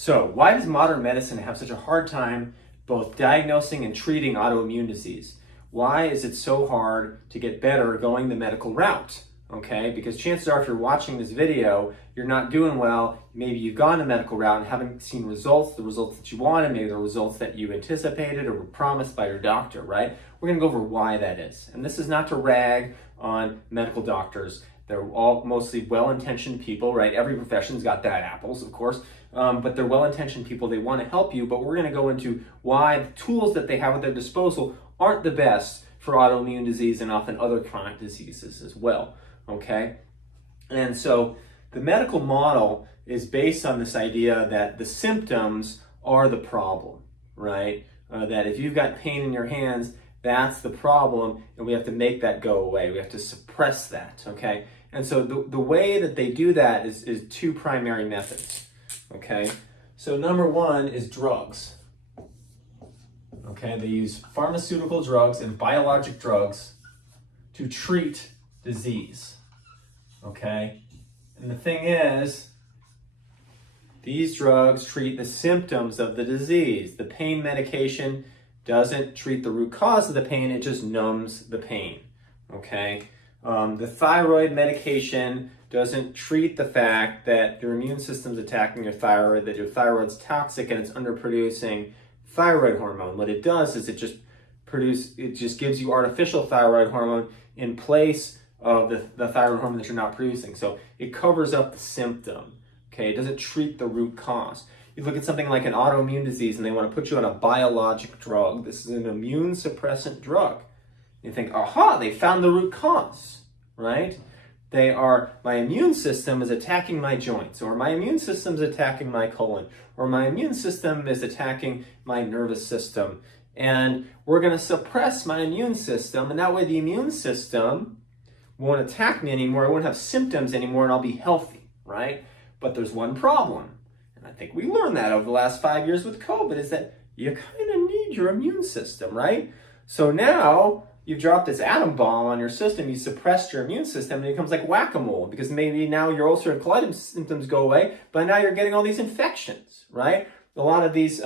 So, why does modern medicine have such a hard time both diagnosing and treating autoimmune disease? Why is it so hard to get better going the medical route? Okay, because chances are if you're watching this video, you're not doing well. Maybe you've gone the medical route and haven't seen results, the results that you wanted, maybe the results that you anticipated or were promised by your doctor, right? We're gonna go over why that is. And this is not to rag on medical doctors. They're all mostly well-intentioned people, right? Every profession's got bad apples, of course, but they're well-intentioned people. They want to help you, but we're going to go into why the tools that they have at their disposal aren't the best for autoimmune disease and often other chronic diseases as well, okay? And so the medical model is based on this idea that the symptoms are the problem, right? That if you've got pain in your hands, that's the problem, and we have to make that go away. We have to suppress that, okay? And so the way that they do that is two primary methods, okay? So number one is drugs, okay? They use pharmaceutical drugs and biologic drugs to treat disease, okay? And the thing is, these drugs treat the symptoms of the disease. The pain medication doesn't treat the root cause of the pain, it just numbs the pain, okay? The thyroid medication doesn't treat the fact that your immune system's attacking your thyroid, that your thyroid's toxic and it's underproducing thyroid hormone. What it does is it just gives you artificial thyroid hormone in place of the thyroid hormone that you're not producing. So it covers up the symptom, okay? It doesn't treat the root cause. You look at something like an autoimmune disease and they want to put you on a biologic drug. This is an immune suppressant drug. You think, aha, they found the root cause, right? My immune system is attacking my joints, or my immune system is attacking my colon, or my immune system is attacking my nervous system. And we're going to suppress my immune system, and that way the immune system won't attack me anymore, I won't have symptoms anymore, and I'll be healthy, right? But there's one problem. And I think we learned that over the last 5 years with COVID, is that you kind of need your immune system, right? So now you've dropped this atom bomb on your system, you suppressed your immune system, and it becomes like whack-a-mole, because maybe now your ulcerative colitis symptoms go away, but now you're getting all these infections, right? A lot of these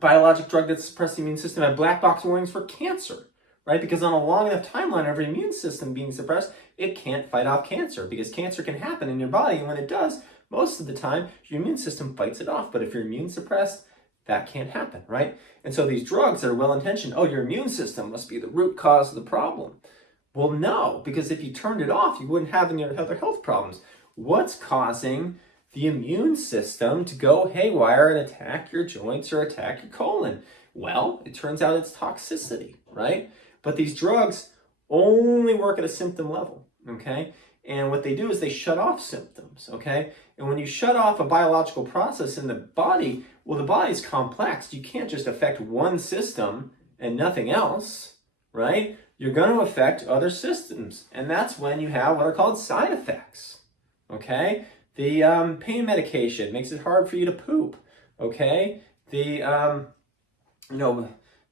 biologic drugs that suppress the immune system have black box warnings for cancer, right? Because on a long enough timeline of your immune system being suppressed, it can't fight off cancer, because cancer can happen in your body, and when it does, most of the time, your immune system fights it off. But if you're immune suppressed, that can't happen, right? And so these drugs that are well-intentioned, oh, your immune system must be the root cause of the problem. Well, no, because if you turned it off, you wouldn't have any other health problems. What's causing the immune system to go haywire and attack your joints or attack your colon? Well, it turns out it's toxicity, right? But these drugs only work at a symptom level, okay? And what they do is they shut off symptoms, okay? And when you shut off a biological process in the body, well, the body's complex. You can't just affect one system and nothing else, right? You're going to affect other systems. And that's when you have what are called side effects, okay? The pain medication makes it hard for you to poop, okay? The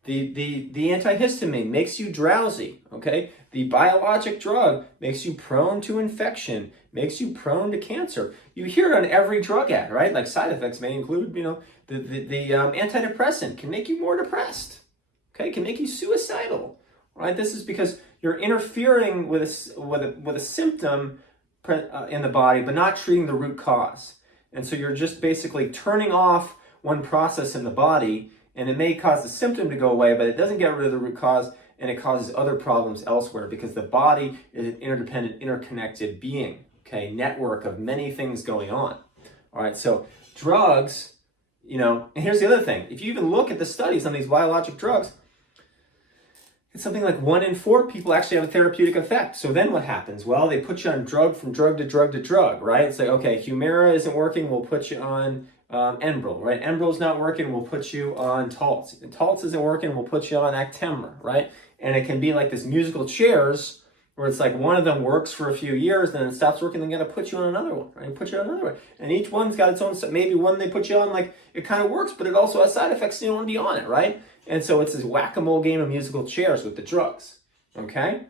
antihistamine makes you drowsy, okay? The biologic drug makes you prone to infection, makes you prone to cancer. You hear it on every drug ad, right? Like side effects may include, the antidepressant can make you more depressed, okay? Can make you suicidal, right? This is because you're interfering with a symptom in the body, but not treating the root cause. And so you're just basically turning off one process in the body, and it may cause the symptom to go away, but it doesn't get rid of the root cause, and it causes other problems elsewhere, because the body is an interdependent, interconnected being, okay? Network of many things going on. All right, so drugs, and here's the other thing. If you even look at the studies on these biologic drugs, it's something like 1 in 4 people actually have a therapeutic effect. So then what happens? Well, they put you on drug from drug to drug to drug, right? It's like, okay, Humira isn't working, we'll put you on Enbrel, right? Enbrel's not working, we'll put you on Taltz. And Taltz isn't working, we'll put you on Actemra, right? And it can be like this musical chairs, where it's like one of them works for a few years, then it stops working, then gotta put you on another one, right? Put you on another one. And each one's got its own, maybe one they put you on, like, it kind of works, but it also has side effects, so you don't want to be on it, right? And so it's this whack-a-mole game of musical chairs with the drugs, okay?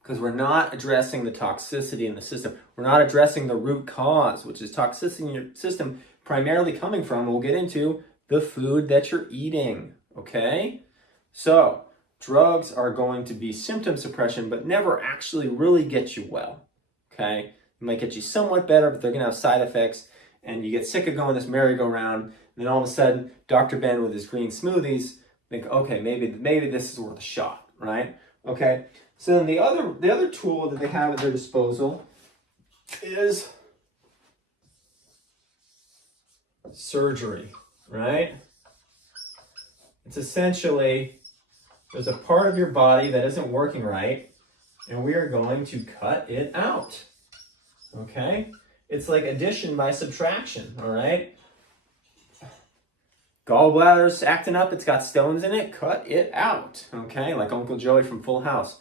Because we're not addressing the toxicity in the system. We're not addressing the root cause, which is toxicity in your system primarily coming from, we'll get into, the food that you're eating, okay? So, drugs are going to be symptom suppression, but never actually really get you well, okay? It might get you somewhat better, but they're going to have side effects, and you get sick of going this merry-go-round, and then all of a sudden, Dr. Ben with his green smoothies think, okay, maybe this is worth a shot, right? Okay, so then the other tool that they have at their disposal is surgery, right? It's essentially, there's a part of your body that isn't working right, and we are going to cut it out, okay? It's like addition by subtraction, all right? Gallbladder's acting up, it's got stones in it, cut it out, okay? Like Uncle Joey from Full House.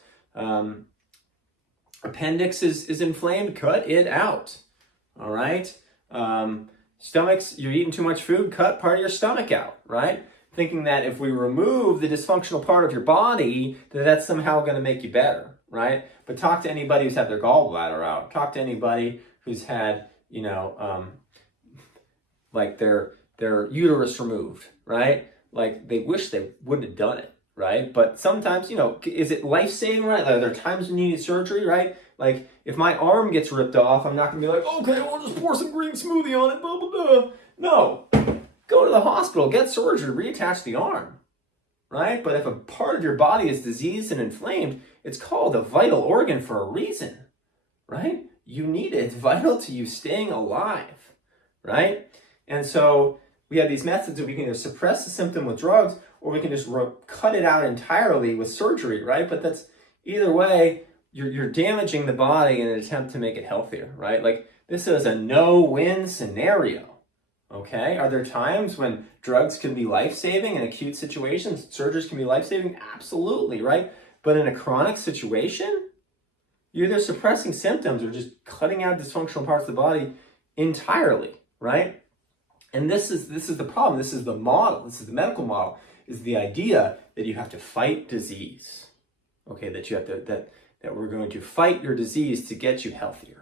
Appendix is inflamed, cut it out, all right? Stomachs, you're eating too much food, cut part of your stomach out, right? Thinking that if we remove the dysfunctional part of your body, that that's somehow going to make you better, right? But talk to anybody who's had their gallbladder out. Talk to anybody who's had, you know, like their uterus removed, right? Like they wish they wouldn't have done it, right? But sometimes, you know, is it life-saving, right? Are there times when you need surgery, right? Like if my arm gets ripped off, I'm not going to be like, okay, we'll just pour some green smoothie on it, blah, blah, blah. No. Go to the hospital, get surgery, reattach the arm, right? But if a part of your body is diseased and inflamed, it's called a vital organ for a reason, right? You need it. It's vital to you staying alive, right? And so we have these methods that we can either suppress the symptom with drugs or we can just cut it out entirely with surgery, right? But that's either way, you're damaging the body in an attempt to make it healthier, right? Like this is a no-win scenario. Okay, are there times when drugs can be life-saving in acute situations? Surgeries can be life-saving? Absolutely, right? But in a chronic situation, you're either suppressing symptoms or just cutting out dysfunctional parts of the body entirely, right? And this is the problem. This is the model. This is the medical model, is the idea that you have to fight disease. Okay, that you have to, that we're going to fight your disease to get you healthier.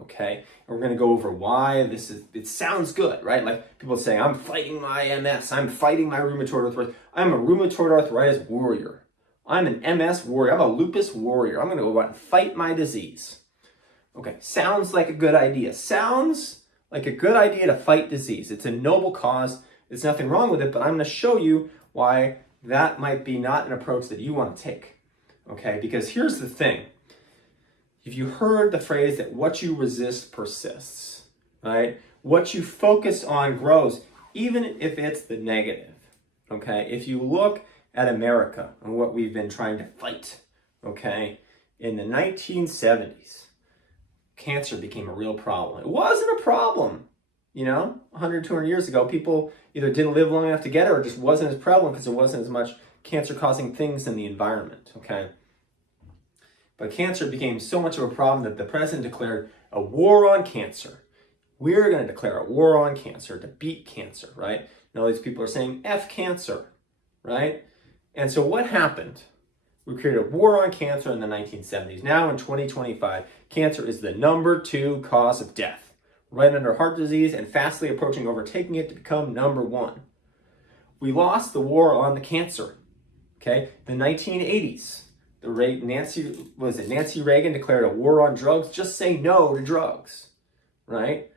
Okay, and we're going to go over why it sounds good, right? Like people say, I'm fighting my MS, I'm fighting my rheumatoid arthritis. I'm a rheumatoid arthritis warrior. I'm an MS warrior. I'm a lupus warrior. I'm going to go out and fight my disease. Okay, sounds like a good idea. Sounds like a good idea to fight disease. It's a noble cause. There's nothing wrong with it, but I'm going to show you why that might be not an approach that you want to take. Okay, because here's the thing. If you heard the phrase that what you resist persists, right? What you focus on grows, even if it's the negative, okay? If you look at America and what we've been trying to fight, okay? In the 1970s, cancer became a real problem. It wasn't a problem, you know? 100, 200 years ago, people either didn't live long enough to get it or just wasn't as prevalent because there wasn't as much cancer-causing things in the environment, okay? But cancer became so much of a problem that the president declared a war on cancer. We're going to declare a war on cancer to beat cancer, right? And all these people are saying, F cancer, right? And so what happened? We created a war on cancer in the 1970s. Now in 2025, cancer is the number 2 cause of death, right under heart disease and fastly approaching overtaking it to become number 1. We lost the war on the cancer, okay? The 1980s. Nancy Reagan declared a war on drugs. Just say no to drugs, right?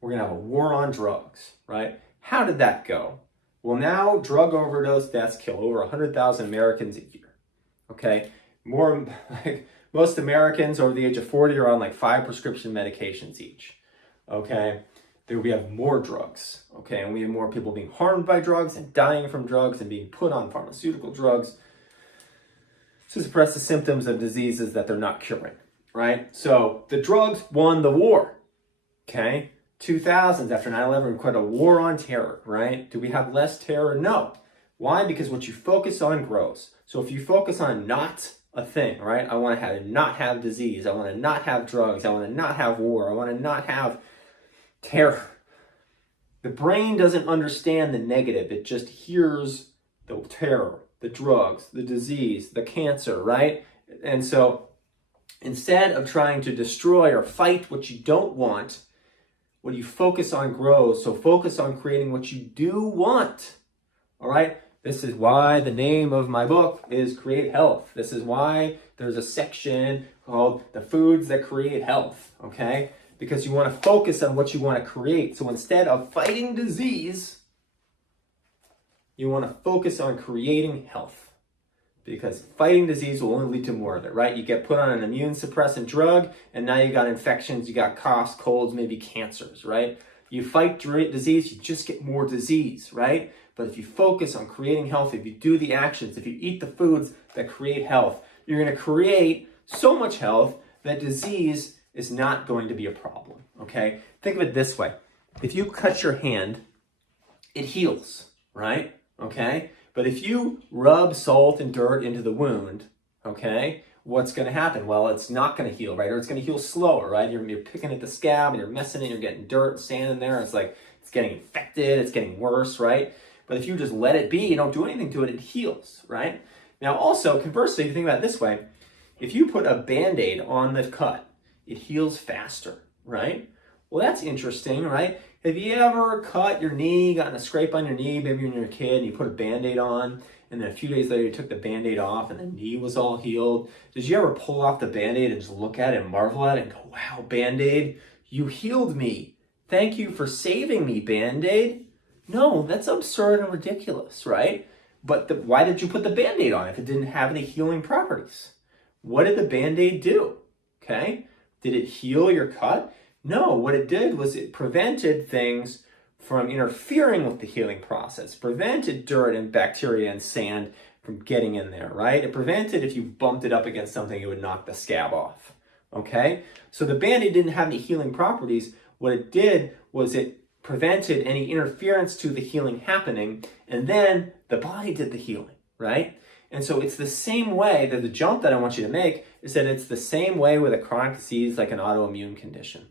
We're going to have a war on drugs, right? How did that go? Well, now drug overdose deaths kill over 100,000 Americans a year, okay? More, like most Americans over the age of 40 are on like 5 prescription medications each, okay? There we have more drugs, okay? And we have more people being harmed by drugs and dying from drugs and being put on pharmaceutical drugs to suppress the symptoms of diseases that they're not curing, right? So the drugs won the war, okay? 2000s, after 9/11, we quit a war on terror, right? Do we have less terror? No. Why? Because what you focus on grows. So if you focus on not a thing, right? I want to not have disease. I want to not have drugs. I want to not have war. I want to not have terror. The brain doesn't understand the negative. It just hears the terror, the drugs, the disease, the cancer, right? And so instead of trying to destroy or fight what you don't want, What you focus on grows. So focus on creating what you do want. All right? This is why the name of my book is Create Health. This is why there's a section called The Foods That Create Health. Okay? Because you want to focus on what you want to create. So instead of fighting disease, you want to focus on creating health. Because fighting disease will only lead to more of it, right? You get put on an immune suppressant drug, and now you got infections, you got coughs, colds, maybe cancers, right? You fight disease, you just get more disease, right? But if you focus on creating health, if you do the actions, if you eat the foods that create health, you're going to create so much health that disease is not going to be a problem, okay? Think of it this way. If you cut your hand, it heals, right? Okay? But if you rub salt and dirt into the wound, okay, what's going to happen? Well, it's not going to heal, right? Or it's going to heal slower, right? You're picking at the scab and you're messing it, you're getting dirt and sand in there. It's like it's getting infected, it's getting worse, right? But if you just let it be, you don't do anything to it, it heals, right? Now also, conversely, if you think about it this way, if you put a Band-Aid on the cut, it heals faster, right? Well, that's interesting, right? Have you ever cut your knee, gotten a scrape on your knee, maybe when you were a kid, and you put a Band-Aid on, and then a few days later you took the Band-Aid off and the knee was all healed? Did you ever pull off the Band-Aid and just look at it and marvel at it and go, wow, Band-Aid, you healed me. Thank you for saving me, Band-Aid. No, that's absurd and ridiculous, right? But why did you put the Band-Aid on if it didn't have any healing properties? What did the Band-Aid do? Okay? Did it heal your cut? No, what it did was it prevented things from interfering with the healing process, prevented dirt and bacteria and sand from getting in there, right? It prevented if you bumped it up against something, it would knock the scab off, okay? So the Band-Aid didn't have any healing properties. What it did was it prevented any interference to the healing happening, and then the body did the healing, right? And so it's the same way that the jump that I want you to make is that it's the same way with a chronic disease like an autoimmune condition.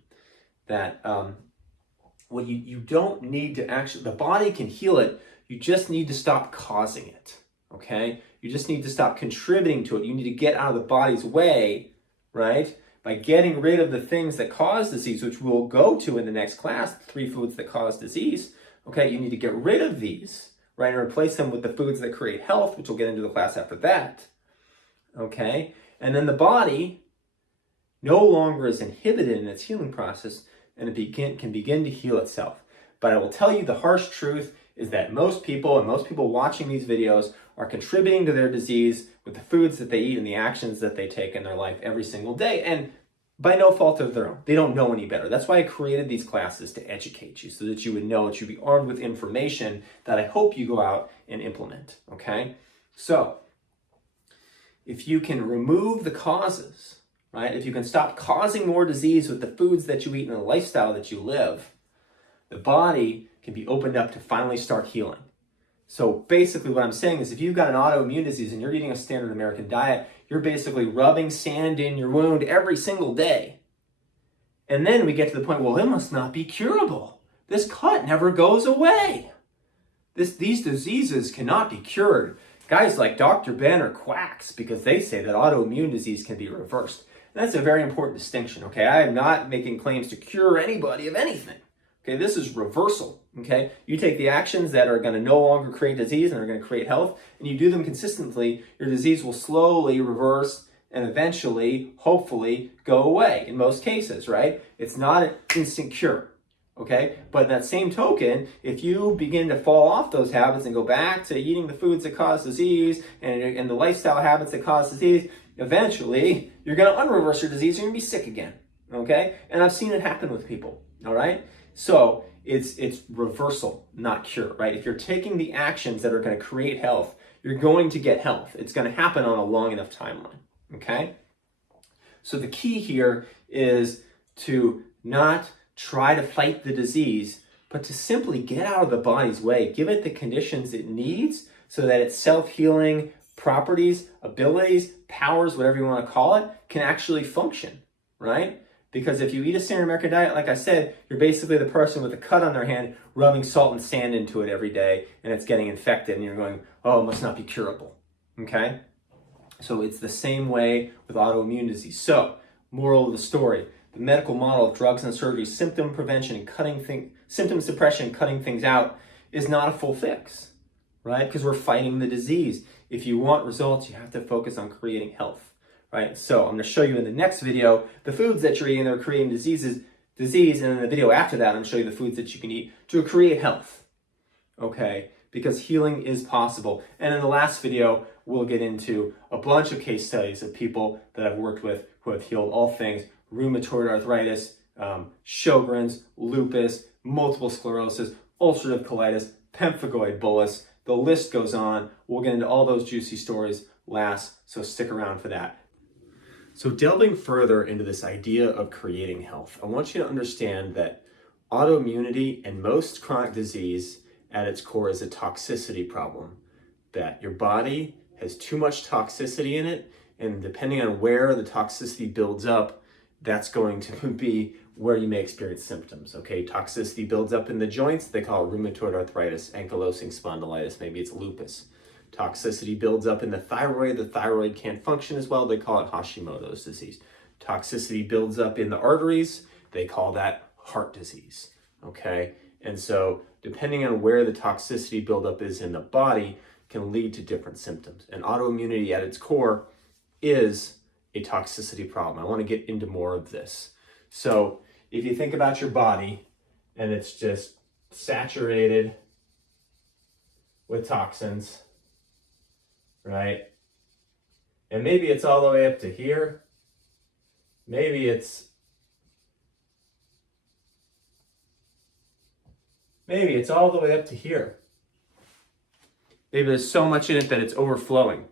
That well, you don't need to actually, the body can heal it, you just need to stop causing it, okay? You just need to stop contributing to it. You need to get out of the body's way, right? By getting rid of the things that cause disease, which we'll go to in the next class, 3 foods that cause disease, okay? You need to get rid of these, right? And replace them with the foods that create health, which we'll get into the class after that, okay? And then the body no longer is inhibited in its healing process, and it can begin to heal itself. But I will tell you the harsh truth is that most people watching these videos are contributing to their disease with the foods that they eat and the actions that they take in their life every single day, and by no fault of their own. They don't know any better. That's why I created these classes, to educate you so that you would know, that you'd be armed with information that I hope you go out and implement, okay? So, if you can remove the causes, right? If you can stop causing more disease with the foods that you eat and the lifestyle that you live, the body can be opened up to finally start healing. So basically what I'm saying is if you've got an autoimmune disease and you're eating a standard American diet, you're basically rubbing sand in your wound every single day. And then we get to the point, well, it must not be curable. This cut never goes away. These diseases cannot be cured. Guys like Dr. Ben are quacks because they say that autoimmune disease can be reversed. That's a very important distinction, okay? I am not making claims to cure anybody of anything, okay? This is reversal, okay? You take the actions that are going to no longer create disease and are going to create health, and you do them consistently, your disease will slowly reverse and eventually, hopefully, go away in most cases, right? It's not an instant cure, okay? But in that same token, if you begin to fall off those habits and go back to eating the foods that cause disease and the lifestyle habits that cause disease, eventually, you're going to unreverse your disease, you're going to be sick again, okay? And I've seen it happen with people, all right? So it's reversal, not cure, right? If you're taking the actions that are going to create health, you're going to get health. It's going to happen on a long enough timeline, okay? So the key here is to not try to fight the disease, but to simply get out of the body's way, give it the conditions it needs so that its self-healing properties, abilities, powers, whatever you want to call it, can actually function, right? Because if you eat a standard American diet, like I said, you're basically the person with a cut on their hand rubbing salt and sand into it every day, and it's getting infected, and you're going, oh, it must not be curable, okay? So it's the same way with autoimmune disease. So, moral of the story, the medical model of drugs and surgery, symptom prevention and symptom suppression, cutting things out, is not a full fix, right? Because we're fighting the disease. If you want results, you have to focus on creating health, right? So I'm going to show you in the next video the foods that you're eating that are creating disease, and in the video after that, I'm going to show you the foods that you can eat to create health, okay? Because healing is possible. And in the last video, we'll get into a bunch of case studies of people that I've worked with who have healed all things: rheumatoid arthritis, Sjogren's, lupus, multiple sclerosis, ulcerative colitis, pemphigoid bullous. The list goes on. We'll get into all those juicy stories last, so stick around for that. So delving further into this idea of creating health, I want you to understand that autoimmunity and most chronic disease at its core is a toxicity problem, that your body has too much toxicity in it, and depending on where the toxicity builds up, that's going to be where you may experience symptoms, okay? Toxicity builds up in the joints, they call it rheumatoid arthritis, ankylosing spondylitis, maybe it's lupus. Toxicity builds up in the thyroid can't function as well, they call it Hashimoto's disease. Toxicity builds up in the arteries, they call that heart disease, okay? And so depending on where the toxicity buildup is in the body can lead to different symptoms. And autoimmunity at its core is a toxicity problem. I want to get into more of this. So if you think about your body and it's just saturated with toxins, right? And maybe it's all the way up to here. Maybe it's all the way up to here. Maybe there's so much in it that it's overflowing.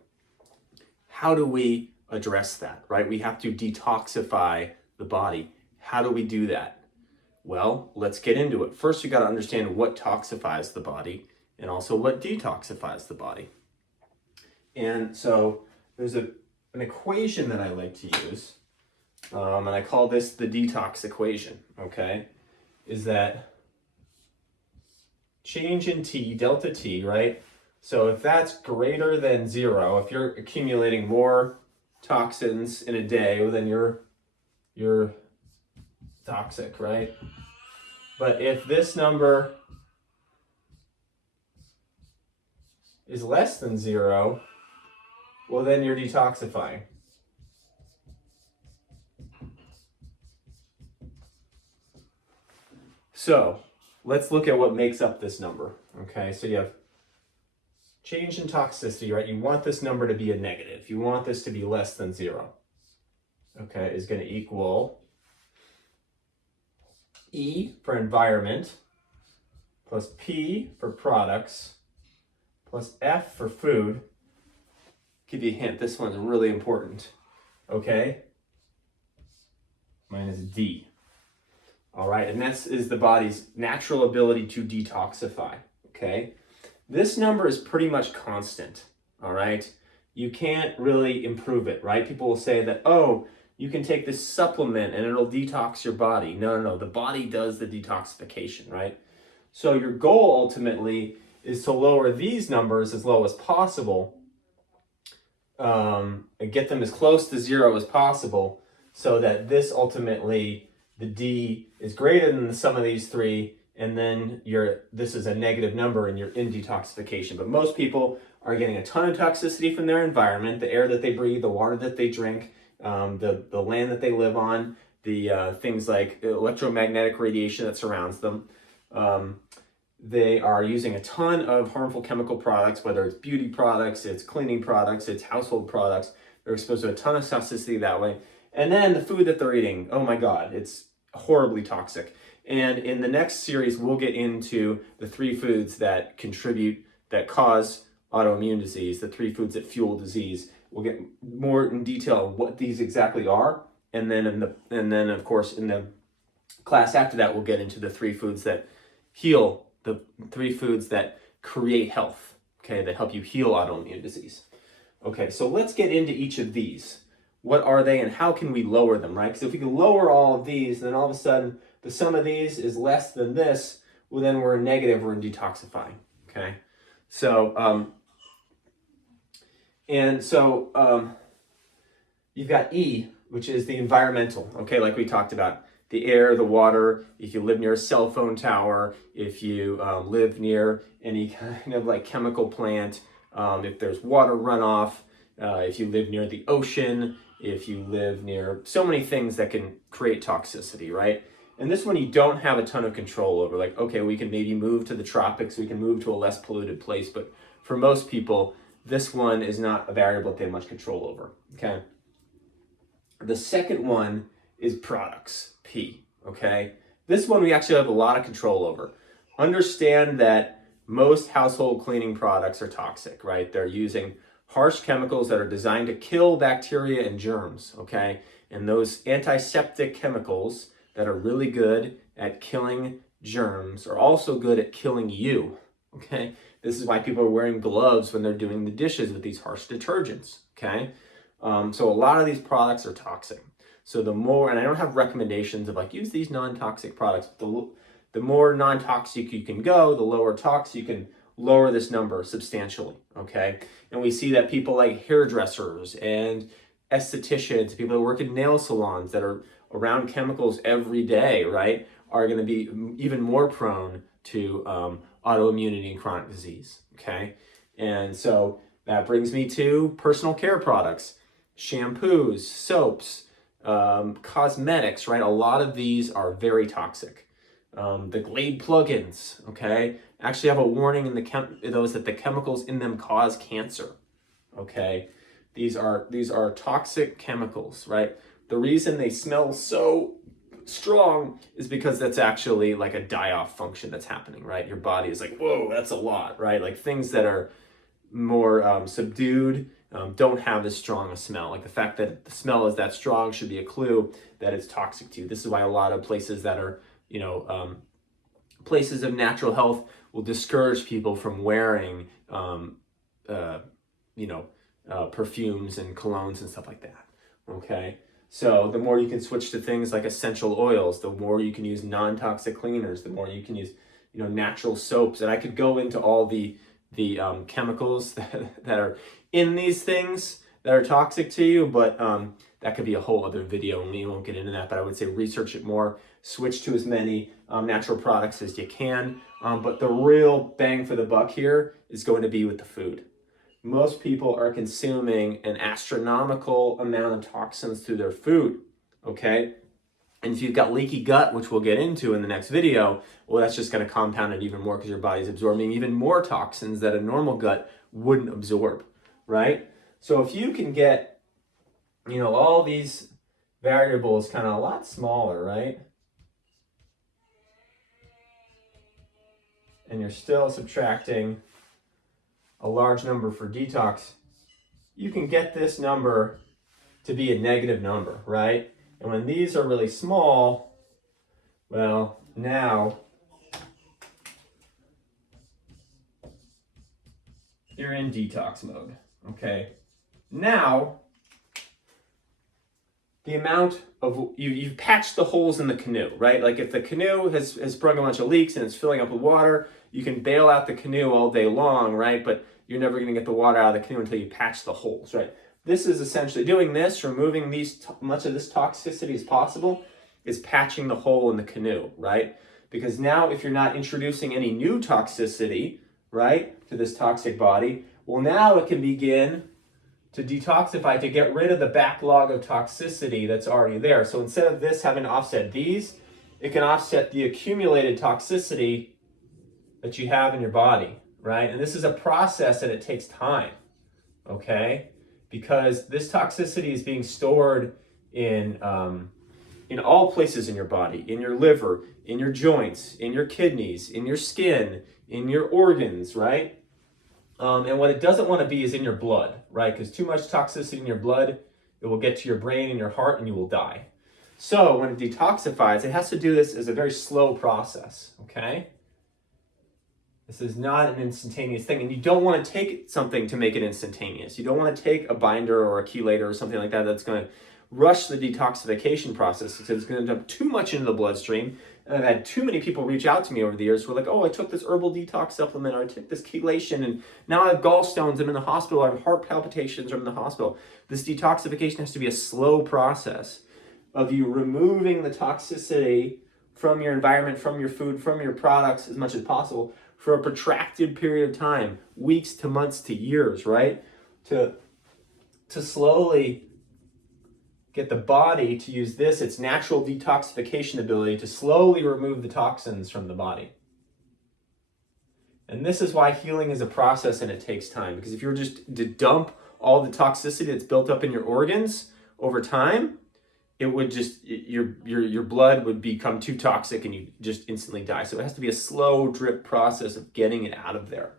How do we address that, right? We have to detoxify the body. How do we do that? Well, let's get into it. First, you got to understand what toxifies the body and also what detoxifies the body. And so there's an equation that I like to use, and I call this the detox equation, okay? Is that change in T, delta T, right? So if that's greater than 0, if you're accumulating more toxins in a day, well, then you're toxic, right? But if this number is less than 0, well, then you're detoxifying. So let's look at what makes up this number, okay? So you have change in toxicity, right? You want this number to be a negative. You want this to be less than 0, okay? Is going to equal E for environment plus P for products plus F for food. Give you a hint, this one's really important, okay? Minus D. All right, and this is the body's natural ability to detoxify, okay? This number is pretty much constant, all right? You can't really improve it, right? People will say that, oh, you can take this supplement and it'll detox your body. No, the body does the detoxification, right? So your goal ultimately is to lower these numbers as low as possible, and get them as close to 0 as possible, so that this ultimately, the D is greater than the sum of these three, and then this is a negative number and you're in detoxification. But most people are getting a ton of toxicity from their environment, the air that they breathe, the water that they drink, the land that they live on, the things like electromagnetic radiation that surrounds them. They are using a ton of harmful chemical products, whether it's beauty products, it's cleaning products, it's household products. They're exposed to a ton of toxicity that way. And then the food that they're eating, oh my God, it's horribly toxic. And in the next series, we'll get into the 3 foods that cause autoimmune disease, the 3 foods that fuel disease. We'll get more in detail on what these exactly are. And then of course, in the class after that, we'll get into the 3 foods that heal, the 3 foods that create health, okay, that help you heal autoimmune disease. Okay, so let's get into each of these. What are they and how can we lower them, right? Because if we can lower all of these, then all of a sudden the sum of these is less than this, well then we're in negative, we're in detoxifying, okay? So, you've got E, which is the environmental, okay, like we talked about. The air, the water, if you live near a cell phone tower, if you live near any kind of like chemical plant, if there's water runoff, if you live near the ocean, if you live near so many things that can create toxicity, right? And this one you don't have a ton of control over. Like, okay, we can maybe move to the tropics, we can move to a less polluted place, but for most people, this one is not a variable that they have much control over, okay? The second one is products, P, okay? This one we actually have a lot of control over. Understand that most household cleaning products are toxic, right? They're using harsh chemicals that are designed to kill bacteria and germs, okay? And those antiseptic chemicals that are really good at killing germs are also good at killing you, okay? This is why people are wearing gloves when they're doing the dishes with these harsh detergents, okay? So a lot of these products are toxic. So the more, and I don't have recommendations of like, use these non-toxic products, but the more non-toxic you can go, the lower tox, you can lower this number substantially, okay? And we see that people like hairdressers and estheticians, people that work in nail salons that are around chemicals every day, right, are gonna be even more prone to autoimmunity and chronic disease, okay? And so that brings me to personal care products, shampoos, soaps, cosmetics, right? A lot of these are very toxic. The Glade plugins, okay, actually have a warning in those that the chemicals in them cause cancer, okay? These are toxic chemicals, right? The reason they smell so strong is because that's actually like a die-off function that's happening, right? Your body is like, whoa, that's a lot, right? Like things that are more subdued don't have as strong a smell. Like the fact that the smell is that strong should be a clue that it's toxic to you. This is why a lot of places that are, places of natural health will discourage people from wearing, perfumes and colognes and stuff like that, okay? So the more you can switch to things like essential oils, the more you can use non-toxic cleaners, the more you can use, natural soaps. And I could go into all the chemicals that are in these things that are toxic to you, but that could be a whole other video and we won't get into that, but I would say research it more, switch to as many natural products as you can, but the real bang for the buck here is going to be with the food. Most people are consuming an astronomical amount of toxins through their food, okay? And if you've got leaky gut, which we'll get into in the next video, well, that's just going to compound it even more because your body's absorbing even more toxins that a normal gut wouldn't absorb, right? So if you can get, all these variables kind of a lot smaller, right? And you're still subtracting a large number for detox, you can get this number to be a negative number, right? And when these are really small, well, now you're in detox mode, okay? Now, the amount of, you've patched the holes in the canoe, right? Like if the canoe has sprung a bunch of leaks and it's filling up with water, you can bail out the canoe all day long, right? But you're never gonna get the water out of the canoe until you patch the holes, right? This is essentially doing this, removing much of this toxicity as possible, is patching the hole in the canoe, right? Because now if you're not introducing any new toxicity, right, to this toxic body, well now it can begin to detoxify, to get rid of the backlog of toxicity that's already there. So instead of this having to offset these, it can offset the accumulated toxicity that you have in your body, right? And this is a process and it takes time, okay? Because this toxicity is being stored in all places in your body, in your liver, in your joints, in your kidneys, in your skin, in your organs, right? And what it doesn't want to be is in your blood, right? Because too much toxicity in your blood, it will get to your brain and your heart and you will die. So when it detoxifies, it has to do this as a very slow process, okay? This is not an instantaneous thing, and you don't want to take something to make it instantaneous. You don't want to take a binder or a chelator or something like that that's going to rush the detoxification process because it's going to dump too much into the bloodstream, And I've had too many people reach out to me over the years who are like, oh, I took this herbal detox supplement, or I took this chelation, and now I have gallstones, I'm in the hospital, I have heart palpitations, I'm in the hospital. This detoxification has to be a slow process of you removing the toxicity from your environment, from your food, from your products as much as possible for a protracted period of time, weeks to months to years, right? To slowly get the body to use its natural detoxification ability to slowly remove the toxins from the body. And this is why healing is a process and it takes time. Because if you were just to dump all the toxicity that's built up in your organs over time, it would just, your blood would become too toxic and you just instantly die. So it has to be a slow drip process of getting it out of there,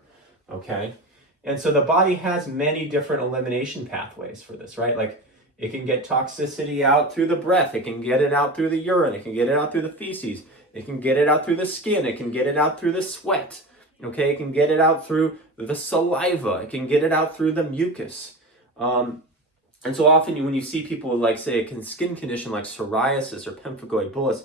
okay? And so the body has many different elimination pathways for this, right? Like, it can get toxicity out through the breath. It can get it out through the urine. It can get it out through the feces. It can get it out through the skin. It can get it out through the sweat. Okay, it can get it out through the saliva. It can get it out through the mucus. And so often when you see people with, like, say, a skin condition like psoriasis or pemphigoid bullous,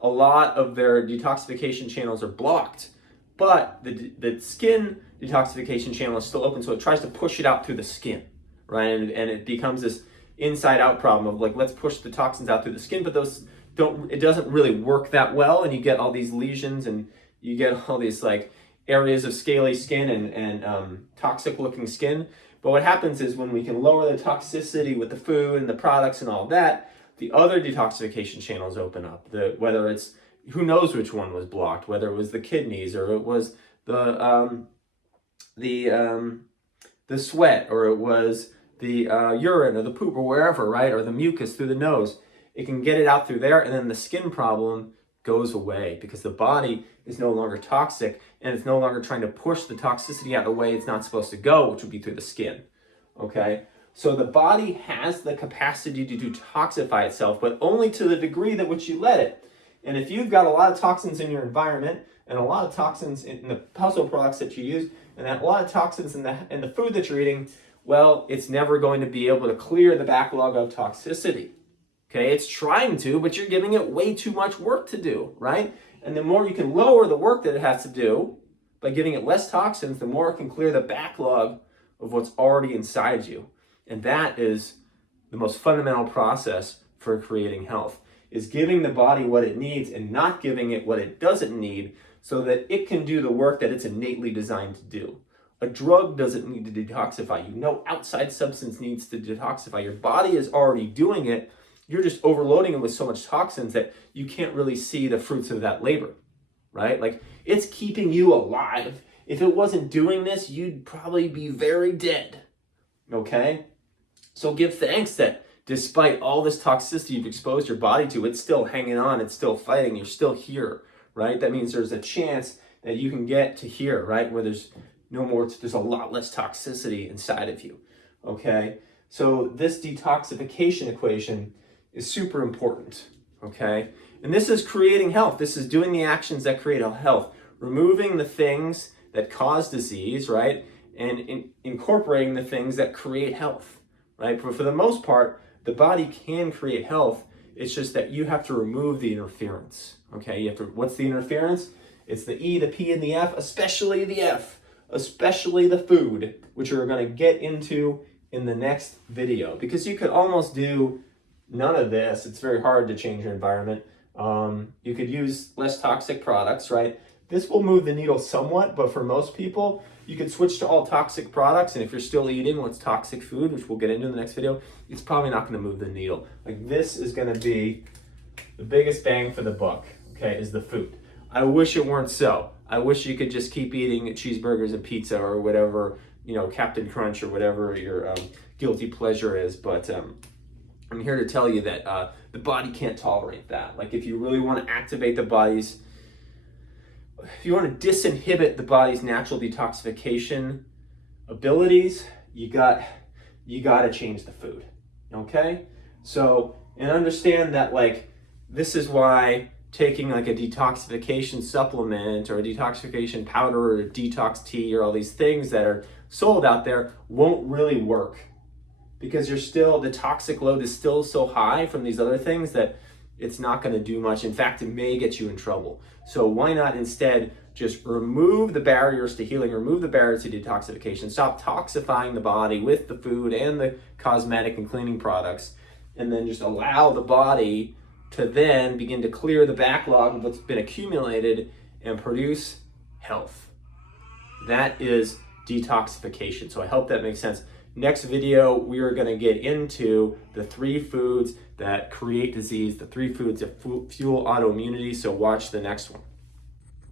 a lot of their detoxification channels are blocked. But the skin detoxification channel is still open, so it tries to push it out through the skin, right? And it becomes this inside out problem of, like, let's push the toxins out through the skin, but it doesn't really work that well, and you get all these lesions and you get all these, like, areas of scaly skin and toxic looking skin. But what happens is when we can lower the toxicity with the food and the products and all that, the other detoxification channels open up. Whether it's, who knows which one was blocked, whether it was the kidneys or it was the sweat, or it was the urine or the poop or wherever, right? Or the mucus through the nose. It can get it out through there, and then the skin problem goes away because the body is no longer toxic and it's no longer trying to push the toxicity out the way it's not supposed to go, which would be through the skin, okay? So the body has the capacity to detoxify itself, but only to the degree that which you let it. And if you've got a lot of toxins in your environment and a lot of toxins in the household products that you use and a lot of toxins in the food that you're eating, well, it's never going to be able to clear the backlog of toxicity. Okay, it's trying to, but you're giving it way too much work to do, right? And the more you can lower the work that it has to do by giving it less toxins, the more it can clear the backlog of what's already inside you. And that is the most fundamental process for creating health, is giving the body what it needs and not giving it what it doesn't need so that it can do the work that it's innately designed to do. A drug doesn't need to detoxify you. No outside substance needs to detoxify. Your body is already doing it. You're just overloading it with so much toxins that you can't really see the fruits of that labor, right? Like, it's keeping you alive. If it wasn't doing this, you'd probably be very dead, okay? So give thanks that despite all this toxicity you've exposed your body to, it's still hanging on, it's still fighting, you're still here, right? That means there's a chance that you can get to here, right? Where there's a lot less toxicity inside of you, okay? So this detoxification equation is super important, okay? And this is creating health. This is doing the actions that create health, removing the things that cause disease, right? And incorporating the things that create health, right? But for the most part, the body can create health. It's just that you have to remove the interference, okay? What's the interference? It's the E, the P, and the F, especially the F, especially the food, which we're gonna get into in the next video, because you could almost do none of this. It's very hard to change your environment. You could use less toxic products, right? This will move the needle somewhat, but for most people, you could switch to all toxic products, and if you're still eating what's toxic food, which we'll get into in the next video, it's probably not gonna move the needle. Like, this is gonna be the biggest bang for the buck, okay, is the food. I wish it weren't so. I wish you could just keep eating cheeseburgers and pizza or whatever, Captain Crunch or whatever your guilty pleasure is, but I'm here to tell you that the body can't tolerate that. Like, if you really want to activate if you want to disinhibit the body's natural detoxification abilities, you got to change the food, okay? So, and understand that, like, this is why taking like a detoxification supplement or a detoxification powder or a detox tea or all these things that are sold out there won't really work, because the toxic load is still so high from these other things that it's not going to do much. In fact, it may get you in trouble. So why not instead just remove the barriers to healing, remove the barriers to detoxification, stop toxifying the body with the food and the cosmetic and cleaning products, and then just allow the body to then begin to clear the backlog of what's been accumulated and produce health. That is detoxification. So I hope that makes sense. Next video, we are going to get into the 3 foods that create disease, the 3 foods that fuel autoimmunity. So watch the next one.